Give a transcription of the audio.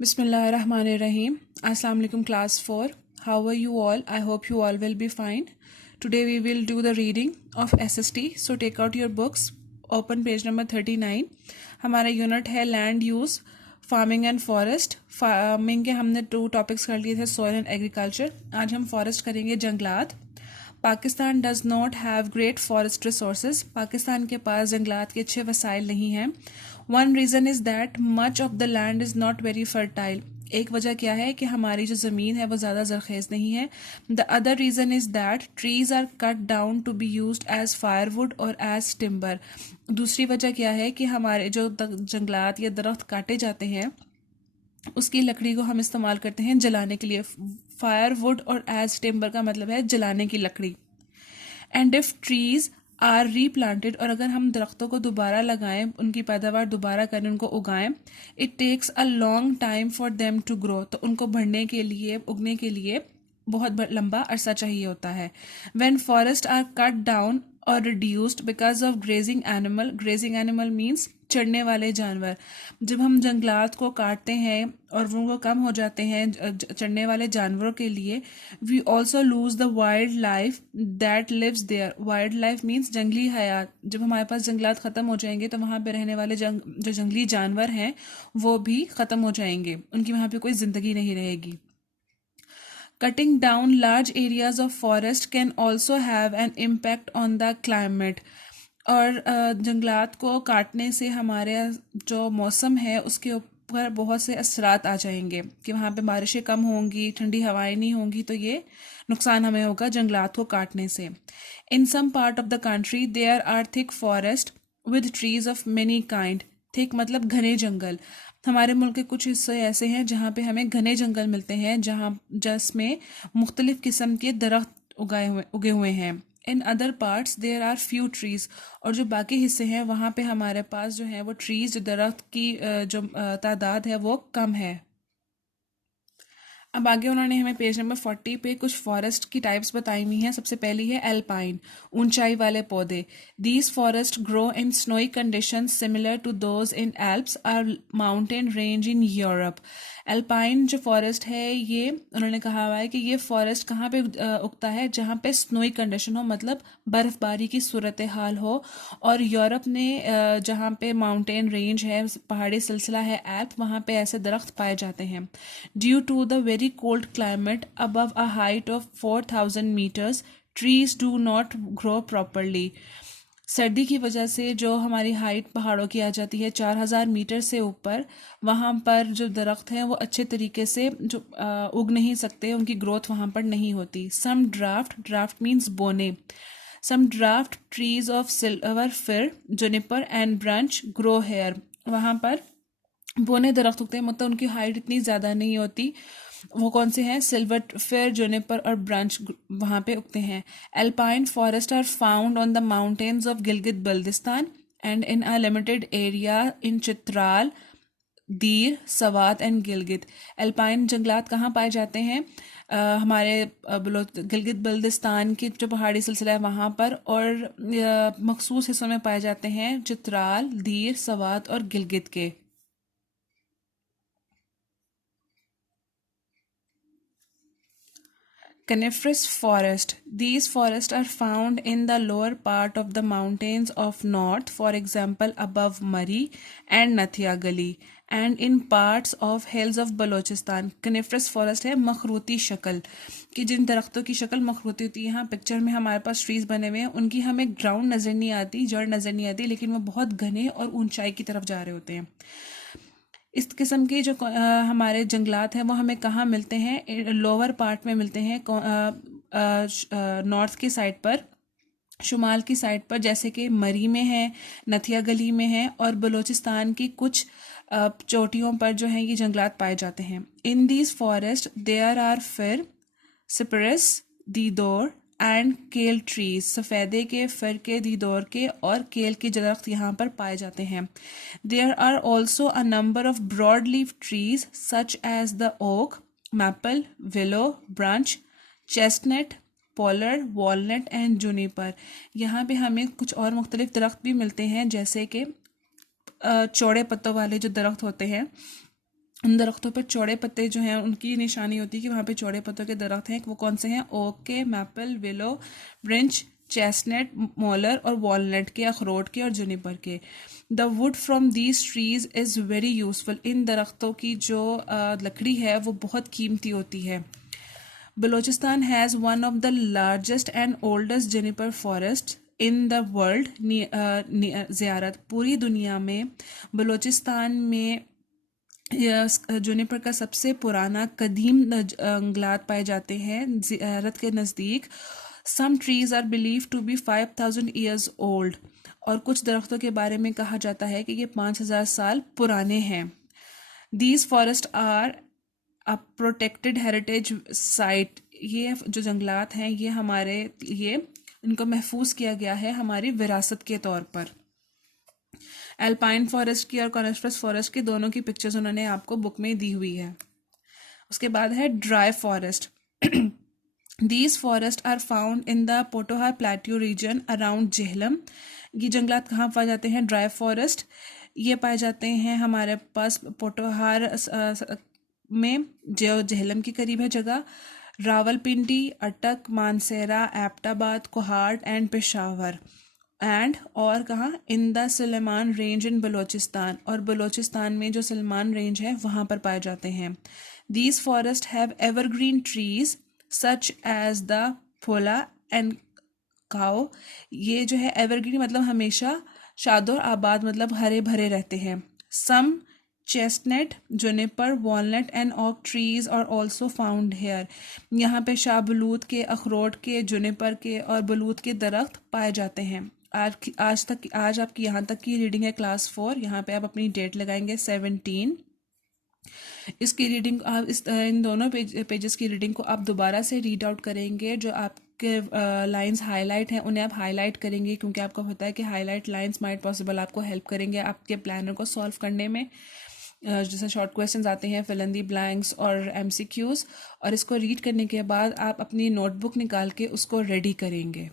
Bismillahirrahmanirrahim. Assalamu alaikum class 4. How are you all? I hope you all will be fine. Today we will do the reading of SST. So take out your books. Open page number 39. हमारा unit है land use farming and forest. Farming के हमने 2 topics कर लिए थे, soil and agriculture. आज हम forest करेंगे, जंगलात. Pakistan does not have great forest resources. Pakistan के पास जंगलात के अच्छे वसाइल नहीं हैं. One reason is that much of the land is not very fertile. एक वजह क्या है कि हमारी जो ज़मीन है वो ज़्यादा ज़रखेज़ नहीं है. The other reason is that trees are cut down to be used as firewood और एज टिम्बर. दूसरी वजह क्या है कि हमारे जो जंगलात या दरख्त काटे जाते हैं उसकी लकड़ी को हम इस्तेमाल करते हैं जलाने के लिए. फायरवुड और एज टिम्बर का मतलब है जलाने की लकड़ी. एंड इफ़ ट्रीज़ आर रीप्लांटेड, और अगर हम दरख्तों को दोबारा लगाएं, उनकी पैदावार दोबारा करें, उनको उगाएं, it takes a long time for them to grow. तो उनको बढ़ने के लिए, उगने के लिए बहुत लंबा अरसा चाहिए होता है. When forest are cut down और reduced because of grazing animal means चढ़ने वाले जानवर. जब हम जंगलात को काटते हैं और वो कम हो जाते हैं चढ़ने वाले जानवरों के लिए, we also lose the wildlife that lives there. Wildlife means जंगली हयात. जब हमारे पास जंगलात ख़त्म हो जाएंगे तो वहाँ पे रहने वाले जो जंगली जानवर हैं वो भी ख़त्म हो जाएंगे, उनकी वहाँ पे कोई ज़िंदगी नहीं रहेगी. Cutting down large areas of forest can also have an impact on the climate. और जंगलात को काटने से हमारे जो मौसम है उसके ऊपर बहुत से असरात आ जाएंगे कि वहाँ पे बारिशें कम होंगी, ठंडी हवाएं नहीं होंगी. तो ये नुकसान हमें होगा जंगलात को काटने से. In some part of the country there are thick forest with trees of many kind. Thick मतलब घने जंगल. हमारे मुल्क के कुछ हिस्से ऐसे हैं जहाँ पे हमें घने जंगल मिलते हैं, जिसमें मुख्तलिफ किस्म के दरख्त उगे हुए हैं. In other parts there are few trees. और जो बाकी हिस्से हैं वहाँ पे हमारे पास जो है वो ट्रीज, जो दरख्त की जो तादाद है वो कम है. अब आगे उन्होंने हमें पेज नंबर 40 पे कुछ फॉरेस्ट की टाइप्स बताई हुई हैं. सबसे पहली है एल्पाइन, ऊंचाई वाले पौधे. These forest grow in snowy conditions similar to those in Alps are mountain range in Europe. Alpine जो फॉरेस्ट है, ये उन्होंने कहा हुआ है कि ये फॉरेस्ट कहाँ पे उगता है, जहाँ पे स्नोई कंडीशन हो, मतलब बर्फबारी की सूरत हाल हो. और यूरोप ने जहाँ पे माउंटेन रेंज है, पहाड़ी सिलसिला है एल्प, वहाँ पे ऐसे दरख्त पाए जाते हैं. Due to the very cold climate above a height of 4,000 meters, trees do not grow properly. सर्दी की वजह से जो हमारी हाइट पहाड़ों की आ जाती है 4,000 मीटर से ऊपर, वहाँ पर जो दरख्त हैं वो अच्छे तरीके से जो उग नहीं सकते, उनकी ग्रोथ वहाँ पर नहीं होती. सम ड्राफ्ट मीन्स बोने. Some dwarf trees of silver fir, juniper and birch grow here. वहाँ पर बोने दरख्त उगते हैं, मतलब उनकी हाइट इतनी ज़्यादा नहीं होती. वो कौन से हैं? सिल्वर फिर, जुनिपर और ब्रांच वहाँ पे उगते हैं. Alpine forest are found on the mountains of Gilgit Baltistan and in a limited area in Chitral, Dir, Swat and Gilgit. Alpine जंगलात कहाँ पाए जाते हैं? हमारे गिलगित बल्दिस्तान के जो पहाड़ी सिलसिला है वहाँ पर, और मखसूस हिस्सों में पाए जाते हैं चित्राल, दीर, सवात और गिलगित के. Coniferous forest. These forests are found in the lower part of the mountains of north, for example above Murree and Nathia Gully, and in parts of hills of Balochistan. Coniferous forest है मखरूती शक्ल, कि जिन दरख्तों की शक्ल मखरूती होती है. यहाँ picture में हमारे पास ट्रीज बने हुए हैं, उनकी हमें ग्राउंड नज़र नहीं आती, जड़ नज़र नहीं आती, लेकिन वो बहुत घने और ऊंचाई की तरफ जा रहे होते हैं. इस किस्म के जो हमारे जंगलात हैं वो हमें कहाँ मिलते हैं? लोअर पार्ट में मिलते हैं, नॉर्थ की साइड पर, शुमाल की साइड पर, जैसे कि मरी में है, नथिया गली में है, और बलूचिस्तान की कुछ चोटियों पर जो हैं ये जंगलात पाए जाते हैं. In these forest there are fir, cypress, दीदोर and केल ट्रीज. सफ़ेदे के, फिर के, दीदोर के और केल के दरख्त यहाँ पर पाए जाते हैं. There are also a number of broad leaf trees such as the oak, maple, willow, birch, chestnut, poplar, walnut and juniper. यहाँ पे हमें कुछ और मुख्तलिफ दरख्त भी मिलते हैं, जैसे कि चौड़े पत्तों वाले जो दरख्त होते हैं उन दरख्तों पर चौड़े पत्ते जो हैं उनकी निशानी होती है कि वहाँ पे चौड़े पत्तों के दरख्त हैं। वो कौन से हैं? ओक के, मैपल, विलो, ब्रेंच, चेस्टनट, मोलर और वॉलनट के, अखरोट के और जुनिपर के। The wood from these trees is very useful. इन दरख्तों की जो लकड़ी है वो बहुत कीमती होती है। Balochistan has one of the largest and oldest juniper forest in the world. Ziarat पूरी दुनिया में बलोचिस्तान में जूनिपर का सबसे पुराना कदीम जंगलात पाए जाते हैं ज़ियारत के नज़दीक। Some trees are believe to be 5000 years old. और कुछ दरख्तों के बारे में कहा जाता है कि ये 5000 साल पुराने हैं। These forest are a protected heritage site. ये जो जंगलात हैं ये हमारे लिए इनको महफूज किया गया है हमारी विरासत के तौर पर। एल्पाइन फॉरेस्ट की और कॉनिफरस फॉरेस्ट की दोनों की पिक्चर्स उन्होंने आपको बुक में दी हुई है। उसके बाद है dry forest. These forest are found in the Potohar plateau region around Jhelum. ये जंगलात कहाँ पाए जाते हैं? ड्राई फॉरेस्ट ये पाए जाते हैं हमारे पास पोटोहार में, जो जेहलम के करीब है जगह। रावलपिंडी, अटक, मानसेरा, एबटाबाद, कोहाट एंड पेशावर। एंड और कहाँ? In the Sulaiman range in Balochistan. और बलोचिस्तान में जो सुलेमान रेंज है वहाँ पर पाए जाते हैं। These forest have evergreen trees such as the फोला एंड काओ। ये जो है एवरग्रीन मतलब हमेशा शादो आबाद मतलब हरे भरे रहते हैं। Some chestnut, juniper, walnut and oak trees are also found here. यहाँ पे शाहबलूत के, अखरोट के, जुनिपर के और बलूत के दरख्त पाए जाते हैं। आज आपकी यहाँ तक की रीडिंग है क्लास 4। यहाँ पे आप अपनी डेट लगाएंगे 17। इसकी रीडिंग आप इन दोनों पेजेस की रीडिंग को आप दोबारा से रीड आउट करेंगे। जो आपके लाइंस हाईलाइट हैं उन्हें आप हाईलाइट करेंगे, क्योंकि आपको पता है कि हाईलाइट लाइंस माइट पॉसिबल आपको हेल्प करेंगे आपके प्लानर को सॉल्व करने में। जैसे शॉर्ट क्वेश्चंस आते हैं, फिल इन दी ब्लैंक्स और एमसीक्यूज। और इसको रीड करने के बाद आप अपनी नोटबुक निकाल के उसको रेडी करेंगे।